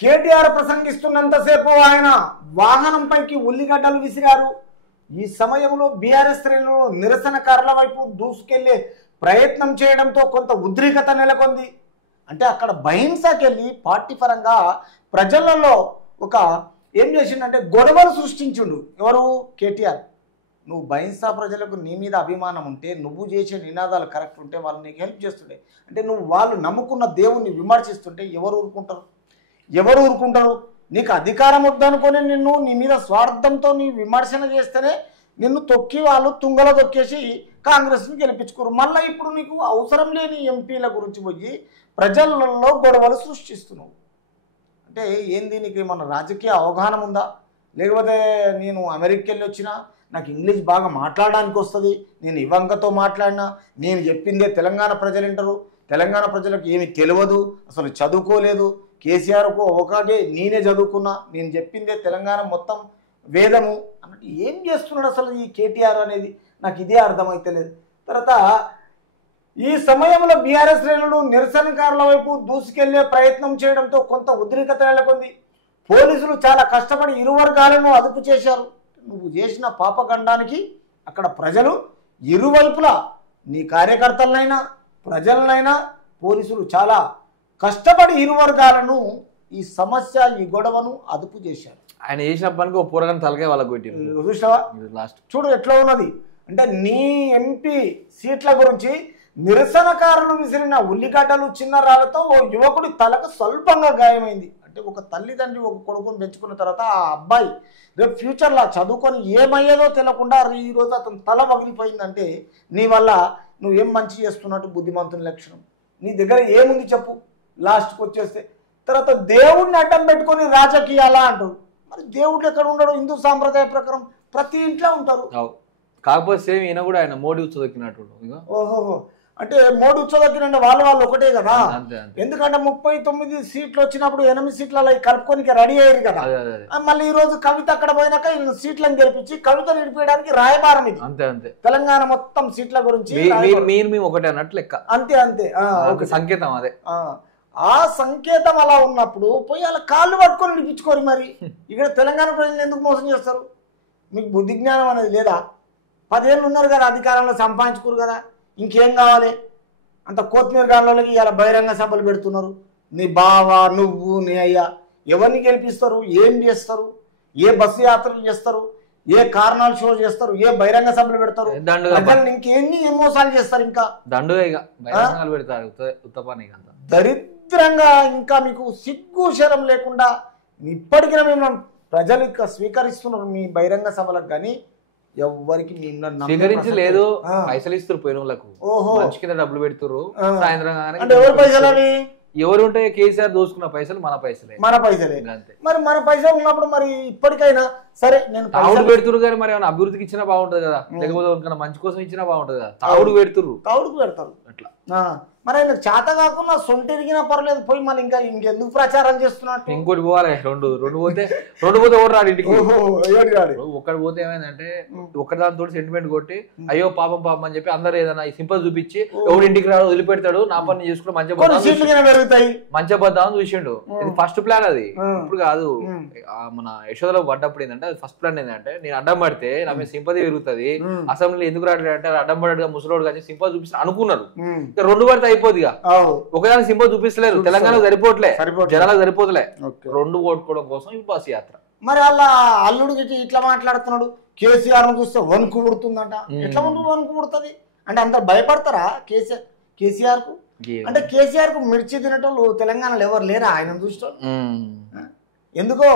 కేటీఆర్ ప్రసంగిస్తున్నంతసేపు ఆయన వాహనంపైకి ఉల్లిగడ్డలు విసిరారు. ఈ సమయంలో బీఆర్ఎస్ శ్రేణులు నిరసనకారుల వైపు దూసుకెళ్లే ప్రయత్నం చేయడంతో కొంత ఉద్రిక్తత నెలకొంది. అంటే అక్కడ బహింసకెళ్ళి పార్టీ పరంగా ప్రజలలో ఒక ఏం చేసిండంటే గొడవలు సృష్టించుండు. ఎవరు? కేటీఆర్. నువ్వు బహింసా ప్రజలకు నీ మీద అభిమానం ఉంటే, నువ్వు చేసే నినాదాలు కరెక్ట్ ఉంటే వాళ్ళు నీకు హెల్ప్ చేస్తుండే. అంటే నువ్వు వాళ్ళు నమ్ముకున్న దేవుణ్ణి విమర్శిస్తుంటే ఎవరు ఊరుకుంటారు? ఎవరు ఊరుకుంటారు? నీకు అధికారం వద్దనుకొని నీ మీద స్వార్థంతో నీ విమర్శన చేస్తేనే నిన్ను తొక్కి వాళ్ళు తుంగలో తొక్కేసి కాంగ్రెస్ని గెలిపించుకోరు. మళ్ళీ ఇప్పుడు నీకు అవసరం లేని ఎంపీల గురించి పోయి ప్రజలలో గొడవలు సృష్టిస్తున్నావు. అంటే ఏంది, నీకు మన రాజకీయ అవగాహన ఉందా? లేకపోతే నేను అమెరికాకి వెళ్ళి వచ్చినా నాకు ఇంగ్లీష్ బాగా మాట్లాడడానికి వస్తుంది, నేను ఇవంకతో మాట్లాడినా, నేను చెప్పిందే తెలంగాణ ప్రజలు వింటారు, తెలంగాణ ప్రజలకు ఏమి తెలియదు, అసలు చదువుకోలేదు, కేసీఆర్కు ఒకటే నేనే చదువుకున్నా, నేను చెప్పిందే తెలంగాణ మొత్తం వేదము అన్నట్టు ఏం చేస్తున్నాడు అసలు ఈ కేటీఆర్ అనేది నాకు ఇదే అర్థమైతలేదు. తర్వాత ఈ సమయంలో బీఆర్ఎస్ శ్రేణులు నిరసనకారుల వైపు దూసుకెళ్లే ప్రయత్నం చేయడంతో కొంత ఉద్రిక్తత నెలకొంది. పోలీసులు చాలా కష్టపడి ఇరు వర్గాలను అదుపు చేశారు. నువ్వు చేసిన పాపగండానికి అక్కడ ప్రజలు ఇరువైపులా నీ కార్యకర్తలనైనా ప్రజలనైనా పోలీసులు చాలా కష్టపడి ఇరు వర్గాలను ఈ సమస్య ఈ గొడవను అదుపు చేశారు. ఆయన చేసిన పనికి ఒక పూరగానే తలకాయ వాళ్ళకి కొట్టిండు. చూసావా? లాస్ట్ చూడు ఎట్లా ఉన్నది అంటే నీ ఎంపీ సీట్ల గురించి నిరసనకారులు విసిరిన ఉల్లిగడ్డలు చిన్న రాళ్లతో ఓ యువకుడి తలకు స్వల్పంగా గాయమైంది. అంటే ఒక తల్లిదండ్రి ఒక కొడుకుని పెంచుకున్న తర్వాత ఆ అబ్బాయి రేపు ఫ్యూచర్లో చదువుకొని ఏమయ్యేదో తెలియకుండా ఈరోజు అతను తల పగిలిపోయిందంటే నీ వల్ల నువ్వేం మంచి చేస్తున్నట్టు బుద్ధిమంతుని లక్షణం. నీ దగ్గర ఏముంది చెప్పు? లాస్ట్కి వచ్చేస్తే తర్వాత దేవుడిని అడ్డం పెట్టుకొని రాజకీయాలా అంటారు. మరి దేవుడు ఎక్కడ ఉండడు? హిందూ సాంప్రదాయ ప్రకారం ప్రతి ఇంట్లో ఉంటారు. కాకపోతే సేమ్ ఈయన కూడా ఆయన మోడీ ఉచ్చదొక్కినట్టు. ఓహోహో, అంటే మోడీ ఉచ్చదొక్కినంటే వాళ్ళు ఒకటే కదా. ఎందుకంటే 39 సీట్లు వచ్చినప్పుడు 8 సీట్లలో కలుపుకోనికి రెడీ అయ్యారు కదా. మళ్ళీ ఈ రోజు కవిత అక్కడ పోయినాక సీట్లను గెలిపించి కవిత నిడిపేయడానికి రాయబారం ఇది. అంతే అంతే. తెలంగాణ మొత్తం సీట్ల గురించి మీరు ఒకటే అన్నట్లు లెక్క. అంతే అంతే. ఒక సంకేతం అదే. ఆ సంకేతం అలా ఉన్నప్పుడు పోయి అలా కాళ్ళు పట్టుకొని నిడిపించుకోరు. మరి ఇక్కడ తెలంగాణ ప్రజలు ఎందుకు మోసం చేస్తారు? మీకు బుద్ధి జ్ఞానం అనేది లేదా? 10 ఏళ్ళు ఉన్నారు కదా అధికారంలో, సంపాదించుకోరు కదా, ఇంకేం కావాలి? అంత కొత్తిమీర గాళ్ళకి ఇలా బహిరంగ సభలు పెడుతున్నారు. నీ బావ నువ్వు నీ అయ్యా ఎవరిని గెలిపిస్తారు? ఏం చేస్తారు? ఏ బస్సు యాత్రలు చేస్తారు? ఏ కారణాలు షో చేస్తారు? ఏ బహిరంగ సభలు పెడతారు? ఇంకేన్ని మోసాలు చేస్తారు? ఇంకా దండుగా దరిద్రంగా ఇంకా మీకు సిగ్గు శరం లేకుండా ఇప్పటికీ మేము ప్రజలు ఇంకా స్వీకరిస్తున్నారు మీ బహిరంగ సభలకు. కానీ ఎవరికి స్వీకరించలేదు. పైసలు ఇస్తారు పోయిన వాళ్ళకు, మంచి కింద డబ్బులు పెడుతున్నారు. సాయంత్రం ఎవరు పైసలు అవి? ఎవరు ఉంటే కేసీఆర్ దోసుకున్న పైసలు మన పైసలే. మరి మన పైసలు ఉన్నప్పుడు మరి ఇప్పటికైనా సరే నేను తావుడు పెడుతురు కానీ మరి ఏమైనా అభివృద్ధికి ఇచ్చినా బాగుంటది కదా, లేకపోతే మంచి కోసం ఇచ్చినా బాగుంటది కదా. తావుడు పెడుతురు, తావుడుకు పెడతారు అట్లా. మరి ఆయన చేత కాకుండా సొంత ఎరిగినా పర్లేదు, పోయి మళ్ళీ ఇంకెందుకు ప్రచారం చేస్తున్నట్టు? ఇంకోటి పోవాలి. రెండు పోతే ఎవరు రాడు ఇంటికి. ఒక్కడి పోతే ఏమైందంటే ఒక్కడి దాంతో సెంటిమెంట్ కొట్టి అయ్యో పాపం పాపం అని చెప్పి అందరు ఏదైనా సింపల్ చూపించి ఎవరు ఇంటికి రాడు వదిలిపెడతాడు, నా పని చేసుకుంటే మంచిగా పోద్దామని చూసిండు. ఇది ఫస్ట్ ప్లాన్. అది ఇప్పుడు కాదు. మన యశోదలో పడ్డప్పుడు ఏంటంటే అది ఫస్ట్ ప్లాన్ ఏంటంటే నేను అడ్డం పడితే నా మీద సింపతి పెరుగుతుంది, అసెంబ్లీ ఎందుకు రాడంటే అడ్డం పడ్డా ముసలోడు కానీ సింపతి చూపిస్తారు అనుకున్నారు. రెండు పడితే అయిపోద్దిగా. ఒకదానికి సింబల్ చూపిస్తలేరు, తెలంగాణకు సరిపోవట్లే, జనాలకు సరిపోతలే. రెండు ఓటుకోవడం కోసం ఈ బస్ యాత్ర. మరి వాళ్ళ అల్లుడికి ఇట్లా మాట్లాడుతున్నాడు. కేసీఆర్ ను చూస్తే వణుకు పుడుతుందంట. ఎట్లా వణుకు పుడుతుంది అంటే అంత భయపడతారా కేసీఆర్ కు? అంటే కేసీఆర్ కు మిర్చి తినటోళ్ళు తెలంగాణలో ఎవరు లేరా ఆయన చూస్తాడు? ఎందుకో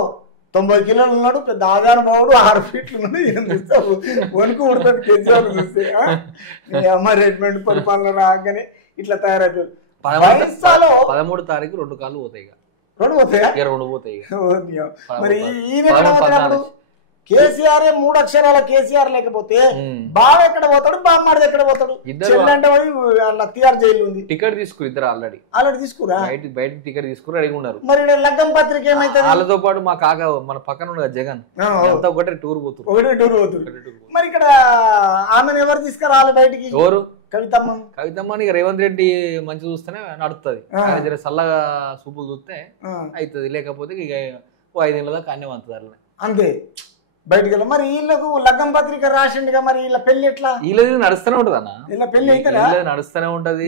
90 కిలోలు ఉన్నాడు, పెద్ద ఆధార బావుడు, 6 ఫీట్లు ఉన్నాడు. వణుకు పుడుతుంది కేసీఆర్ చూస్తే. అమ్మ రెడ్మెంట్ పరిపాలన రాగానే ఇట్లా తయారైపోయారు. 13వ తారీఖు 2 కాళ్ళు పోతాయి. 2 పోతాయా? 2 పోతాయి. మరి ఈయన కేసీఆర్ 3 అక్షరాల కేసీఆర్ లేకపోతే బావ ఎక్కడ పోతాడు, బామ్మాడిది ఎక్కడ పోతాడు? చెల్లంటే తిహార్ జైలు ఉంది. టికెట్ తీసుకురు ఇద్దరు ఆల్రెడీ తీసుకురా, బయట టికెట్ తీసుకుని అడిగి ఉన్నారు. మరి లగ్గం పత్రిక ఏమైతుంది? వాళ్ళతో పాటు మా కాక మన పక్కన ఉన్న జగన్ ఒకటే టూర్ పోతున్నారు. మరి ఇక్కడ ఆమెను ఎవరు తీసుకురావాలి బయటికి? ఎవరు? కవితమ్మని రేవంత్ రెడ్డి మంచి చూస్తేనే నడుస్తుంది. జర చల్లగా సూపులు చూస్తే అవుతుంది, లేకపోతే ఇక 5 ఏళ్ళ దాకా అన్నీ వంతుతారు అంతే బయటకు వెళ్ళి. మరి వీళ్ళకు లగ్గం పత్రిక రాసిండుగా, మరి వీళ్ళ పెళ్లి ఎట్లా? వీళ్ళది నడుస్తూనే ఉంటది అన్న, వీళ్ళ పెళ్లి అయితే నడుస్తూనే ఉంటది.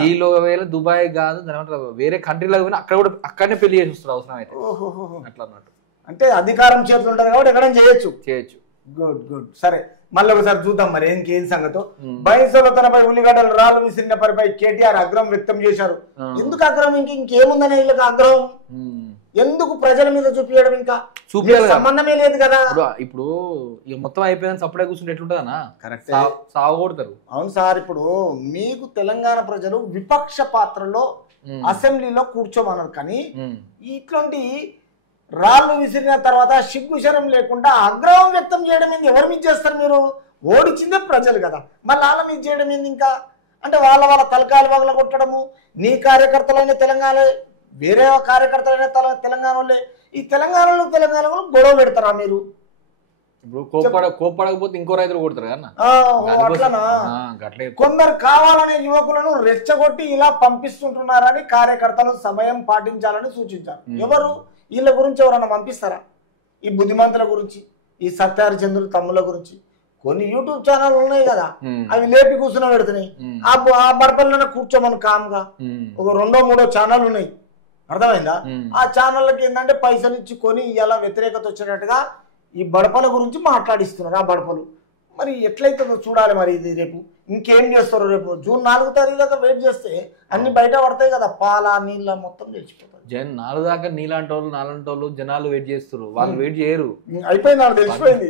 వీళ్ళు ఒకవేళ దుబాయ్ కాదు వేరే కంట్రీలో పోయినా అక్కడ కూడా అక్కడనే పెళ్లి చేసి వస్తారు అవసరం అయితే. అట్లా అన్నట్టు, అంటే అధికారం చేతులు ఉంటది కాబట్టి ఎక్కడైనా చేయొచ్చు. Good good. సరే, మళ్ళీ ఒకసారి చూద్దాం మరి ఏం సంగతో. బైసోలో తనపై ఉల్లిగడ్డలు రాళ్ళు విసిరిన పరిపై కేటీఆర్ ఆగ్రహం వ్యక్తం చేశారు. ఎందుకు ఆగ్రహం? ఇంకేముందని వీళ్ళకి ఆగ్రహం? ఎందుకు ప్రజల మీద చూపించడం? ఇంకా సంబంధమే లేదు కదా. ఇప్పుడు మొత్తం అయిపోయిందని సపరేట్ కూర్చుంటే ఎట్లుంటది అన్న? కరెక్ట్, సాగు కొడతారు. అవును సార్, ఇప్పుడు మీకు తెలంగాణ ప్రజలు విపక్ష పాత్రలో అసెంబ్లీలో కూర్చోమన్నారు, కానీ ఇట్లాంటి రాళ్ళు విసిరిన తర్వాత సిగ్గుశరం లేకుండా ఆగ్రహం వ్యక్తం చేయడం ఏంది? ఎవరి మీద చేస్తారు మీరు? ఓడిచిందే ప్రజలు కదా, మళ్ళీ వాళ్ళ మీద చేయడం ఏంది? ఇంకా అంటే వాళ్ళ తలకాయలు వగల కొట్టడము. నీ కార్యకర్తలైన తెలంగాణ, వేరే కార్యకర్తలైన తెలంగాణ వాళ్ళే ఈ తెలంగాణలో గొడవ పెడతారా మీరు? ఇప్పుడు కోప్పడకపోతే ఇంకో రైతులు కొడతారు కదా. అట్లనా? కొందరు కావాలనే యువకులను రెచ్చగొట్టి ఇలా పంపిస్తుంటున్నారని కార్యకర్తలు సమయం పాటించాలని సూచించారు. ఎవరు వీళ్ళ గురించి ఎవరన్నా పంపిస్తారా? ఈ బుద్ధిమంతుల గురించి, ఈ సత్యహరిచంద్రుల తమ్ముల గురించి కొన్ని యూట్యూబ్ ఛానల్ ఉన్నాయి కదా, అవి లేపి కూర్చుని పెడుతున్నాయి. ఆ బడపల్లోనే కూర్చోమని కామ్గా ఒక 2, 3 ఛానల్ ఉన్నాయి, అర్థమైందా? ఆ ఛానళ్ళకి ఏంటంటే పైసలు ఇచ్చి కొని ఇలా వ్యతిరేకత వచ్చేటట్టుగా ఈ బడపల గురించి మాట్లాడిస్తున్నారు. ఆ బడపలు మరి ఎట్లయితుందో చూడాలి. మరి ఇది రేపు ఇంకేం చేస్తారు? రేపు జూన్ 4వ తారీఖు దాకా వెయిట్ చేస్తే అన్ని బయట పడతాయి కదా, పాల నీళ్ళ మొత్తం తెలిసిపోతాయి. 4 దాకా నీలాంటి వాళ్ళు జనాలు వెయిట్ చేస్తారు, వాళ్ళు వెయిట్ చేయరు. అయిపోయింది, వాళ్ళు తెలిసిపోయింది.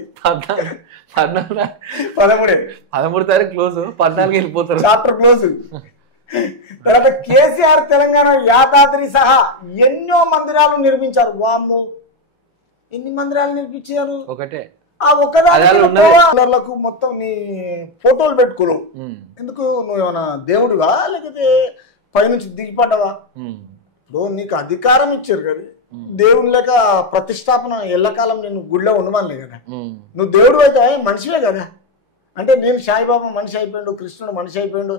13 తారీఖు క్లోజ్, 14 వెళ్ళిపోతారు, చాప్టర్ క్లోజ్. తర్వాత కేసీఆర్ తెలంగాణ యాదాద్రి సహా ఎన్నో మందిరాలు నిర్మించారు. వామ్మో, ఎన్ని మందిరాలు నిర్మించారు? ఒకటే. ఆ ఒక్కదానికి మొత్తం నీ ఫోటోలు పెట్టుకోను. ఎందుకు? నువ్వు ఏమన్నా దేవుడివా లేకపోతే పైనుంచి దిగిపడ్డావా? ఇప్పుడు నీకు అధికారం ఇచ్చారు కదా, దేవుని లేక ప్రతిష్టాపన ఎల్లకాలం నేను గుడిలో ఉండమనిలే కదా. నువ్వు దేవుడు అయితే మనిషివే కదా. అంటే నేను సాయిబాబా మనిషి అయిపోయాడు, కృష్ణుడు మనిషి అయిపోయాడు,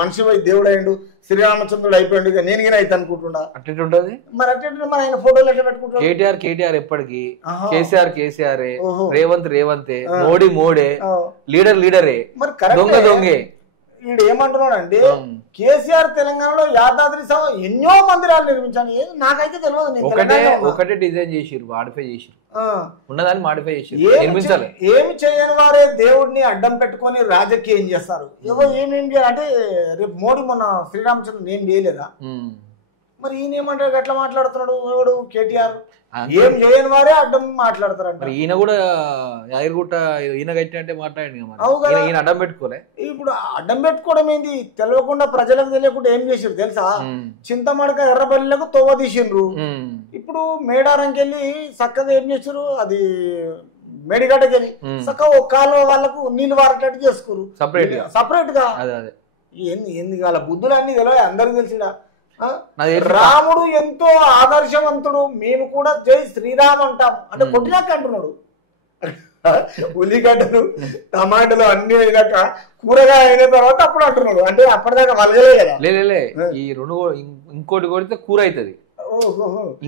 మనిషి పోయి దేవుడు అయ్యాడు, శ్రీరామచంద్రుడు అయిపోయాడు, ఇక నేను గిన అయితే అనుకుంటున్నా. అట్టుంటది మరి అట్టే మరి ఆయన ఫోటోలు ఎట్లా పెట్టుకుంటాడు? కేటీఆర్ ఎప్పటికీ కేసీఆర్, రేవంత్, మోడే, లీడరే, మరి దొంగే. వీడు ఏమంటున్నాడు అంటే కేసీఆర్ తెలంగాణలో యాదాద్రి సహా ఎన్నో మందిరాలు నిర్మించాను. నాకైతే తెలియదు. ఒకటే డిజైన్ చేసిరు, మాడిఫై చేసిరు, ఉన్నదాన్ని మాడిఫై చేసిరు. ఏమి చేయని వారే దేవుడిని అడ్డం పెట్టుకొని రాజకీయం చేస్తారు. ఏమేం చేయాలి అంటే రేపు మోడీ మొన్న శ్రీరామచంద్రుడు ఏం చేయలేదా? మరి ఈయన ఏమంటాడు? ఎట్లా మాట్లాడుతున్నాడు? ఎవడు? కేటీఆర్ ఏం చేయని వారే అడ్డం మాట్లాడతారంట. ఈయన కూడా యాగిరిగుట్ట ఈయన కట్టినట్టే మాట్లాడండి, అడ్డం పెట్టుకోలే. ఇప్పుడు అడ్డం పెట్టుకోవడం ఏంది? తెలియకుండా ప్రజలకు తెలియకుండా ఏం చేసారు తెలుసా? చింతమడక ఎర్రబల్లిలకు తొవ్వ తీసిండ్రు. ఇప్పుడు మేడారంకి వెళ్ళి చక్కగా ఏం చేసారు? అది మేడిగడ్డకి వెళ్ళి చక్కగా ఒక కాలువ వాళ్ళకు నీళ్లు వారేటట్టు చేసుకోరు సపరేట్ గా. ఎందుకు వాళ్ళ బుద్ధులు అన్ని తెలియ అందరికి తెలిసిడా? రాముడు ఎంతో ఆదర్శవంతుడు, మేము కూడా జై శ్రీరామ్ అంటాం అంటే కొట్టినాక అంటున్నాడు. ఉల్లిగడ్డలు టమాటాలు అన్ని అయినాక కూరగాయ అయిన తర్వాత అప్పుడు అంటున్నాడు. అంటే అప్పటిదాకా వలగలే కదా. లే ఈ 2 ఇంకోటి కొడితే కూర అవుతుంది,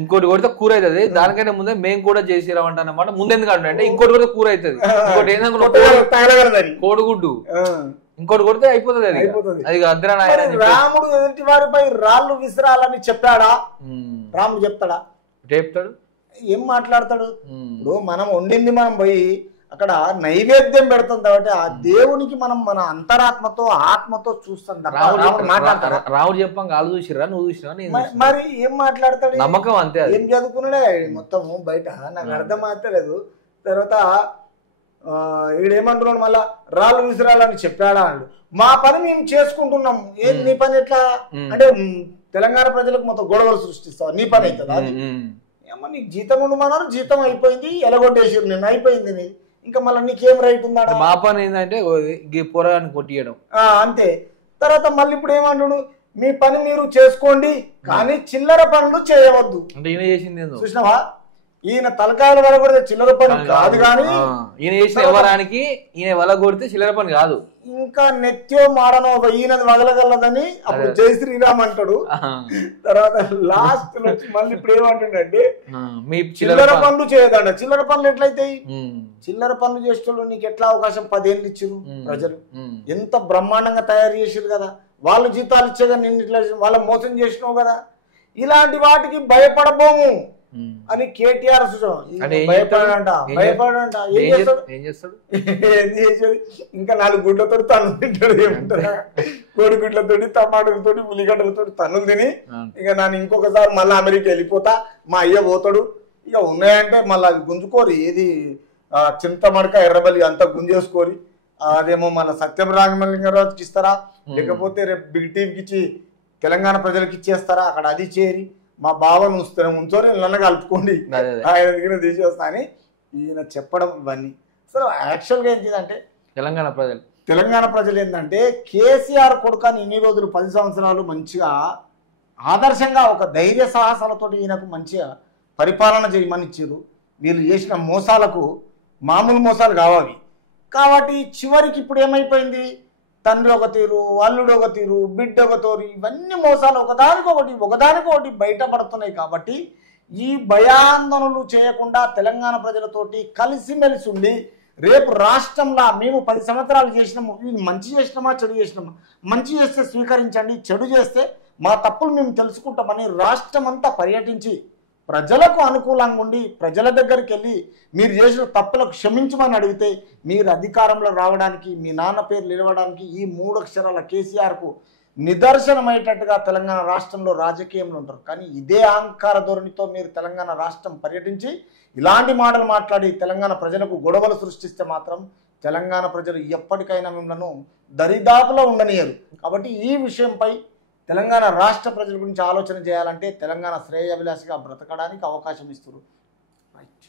ఇంకోటి కొడితే కూర అవుతుంది. దానికంటే ముందే మేము కూడా జై శ్రీరామ్ అంటాం అన్నమాట. ముందెందుకు అంటే ఇంకోటి కొడితే కూర అవుతుంది, ఇంకోటి ఏంటంటే కోడిగుడ్డు, ఇంకోటి కొడితే అయిపోతుంది. అది రాముడు ఎదుటి వారిపై రాళ్ళు విసిరాలని చెప్పాడా? రాముడు చెప్తాడా? ఏం మాట్లాడతాడు? ఇప్పుడు మనం వండింది మనం పోయి అక్కడ నైవేద్యం పెడతాం కాబట్టి ఆ దేవునికి మనం మన అంతరాత్మతో ఆత్మతో చూస్తాం. రాముడు చెప్పాం కాదు, చూసిరా నువ్వు చూసిరా? మరి ఏం మాట్లాడతాడు? నమ్మకం అంతే. ఏం చదువుకున్నాడే మొత్తం బయట, నాకు అర్థం అవుతలేదు. తర్వాత ఈడేమంటున్నాడు మళ్ళా? రాళ్ళు విసిరాలని చెప్పాడా అన్నాడు. మా పని మేము చేసుకుంటున్నాం. ఏం నీ పని ఎట్లా అంటే తెలంగాణ ప్రజలకు మొత్తం గొడవలు సృష్టిస్తావు, నీ పని అవుతుందా? ఏమో నీకు జీతం ఉండమన్నారు, జీతం అయిపోయింది, ఎలగొట్టేసారు, నేను అయిపోయింది నీ. ఇంకా మళ్ళీ నీకేం రైట్ ఉందా? మా పని ఏంటంటే పోరాన్ని కొట్టియడం అంతే. తర్వాత మళ్ళీ ఇప్పుడు ఏమంటాడు? మీ పని మీరు చేసుకోండి కానీ చిల్లర పనులు చేయవద్దు. అంటే ఈయన చేసింది చూసినావా? ఈయన తలకాయల వల్ల కూడా చిల్లర పని కాదు కానీ ఈయన చేసిన వ్యవహారానికి ఈయన వల్ల కొడితే చిల్లర పని కాదు. ఇంకా నెత్యో మాడనో ఈయనది వగలగలదని అప్పుడు జై శ్రీరామ్ అంటాడు. తర్వాత లాస్ట్ మళ్ళీ ఇప్పుడు ఏమంటుండే చిల్లర పనులు చేయదండ. చిల్లర పనులు ఎట్లయితాయి? చిల్లర పనులు చేసేటోళ్ళు నీకు ఎట్లా అవకాశం 10 ఏళ్ళు ఇచ్చిరు ప్రజలు, ఎంత బ్రహ్మాండంగా తయారు చేసిరు కదా, వాళ్ళు జీతాలు ఇచ్చేగా నిన్ను ఇట్లా వాళ్ళ మోసం చేసినావు కదా. ఇలాంటి వాటికి భయపడబోము అని కేటీఆర్ భయపడంట. ఏం చేస్తాడు? ఇంకా 4 గుడ్లతో తన్నులు తింటాడు. ఏమంటారా, కోడిగుడ్లతో, టమాటాలతో, ఉల్లిగడ్డలతో తన్నులు తిని ఇక నన్ను ఇంకొకసారి మళ్ళీ అమెరికా వెళ్ళిపోతా, మా అయ్య పోతాడు. ఇక ఉన్నాయంటే మళ్ళీ అది గుంజుకోరి, ఏది చింతమడక ఎర్రబల్లి అంతా గుంజేసుకోరి. అదేమో మళ్ళీ సత్యం రామలింగారావుకి ఇస్తారా, లేకపోతే రేపు బిగ్ టీవీకి ఇచ్చి తెలంగాణ ప్రజలకు ఇచ్చేస్తారా? అక్కడ అది చేరి మా బావను ఉంచోని నన్ను కలుపుకోండి, ఆయన దగ్గర తీసేస్తా అని ఈయన చెప్పడం. ఇవన్నీ అసలు యాక్చువల్గా ఏంటిదంటే తెలంగాణ ప్రజలు ఏంటంటే కేసీఆర్ కొడుకాని ఇన్ని రోజులు 10 సంవత్సరాలు మంచిగా ఆదర్శంగా ఒక ధైర్య సాహసాలతో ఈయనకు మంచిగా పరిపాలన చేయమని ఇచ్చారు. వీళ్ళు చేసిన మోసాలకు మామూలు మోసాలు కావాలి కాబట్టి చివరికి ఇప్పుడు ఏమైపోయింది, తండ్రి ఒక తీరు, అల్లుడు ఒక తీరు, బిడ్డ ఒక తోరు, ఇవన్నీ మోసాలు ఒకదానికొకటి బయటపడుతున్నాయి. కాబట్టి ఈ భయాందోళనలు చేయకుండా తెలంగాణ ప్రజలతోటి కలిసిమెలిసి ఉండి రేపు రాష్ట్రంలో మేము 10 సంవత్సరాలు చేసినాము, మంచి చేసినామా చెడు చేసినామా, మంచి చేస్తే స్వీకరించండి, చెడు చేస్తే మా తప్పులు మేము తెలుసుకుంటామని రాష్ట్రం అంతా పర్యటించి ప్రజలకు అనుకూలంగా ఉండి ప్రజల దగ్గరికి వెళ్ళి మీరు చేసిన తప్పులకు క్షమించమని అడిగితే మీరు అధికారంలో రావడానికి, మీ నాన్న పేరు నిలవడానికి ఈ 3 అక్షరాల కేసీఆర్కు నిదర్శనమయ్యేటట్టుగా తెలంగాణ రాష్ట్రంలో రాజకీయంలో ఉంటారు. కానీ ఇదే అహంకార ధోరణితో మీరు తెలంగాణ రాష్ట్రం పర్యటించి ఇలాంటి మాటలు మాట్లాడి తెలంగాణ ప్రజలకు గొడవలు సృష్టిస్తే మాత్రం తెలంగాణ ప్రజలు ఎప్పటికైనా మిమ్మల్ని దరిదాపులో ఉండనియరు. కాబట్టి ఈ విషయంపై తెలంగాణ రాష్ట్ర ప్రజల గురించి ఆలోచన చేయాలంటే తెలంగాణ శ్రేయాభిలాషిగా బ్రతకడానికి అవకాశం ఇస్తారు. రైట్.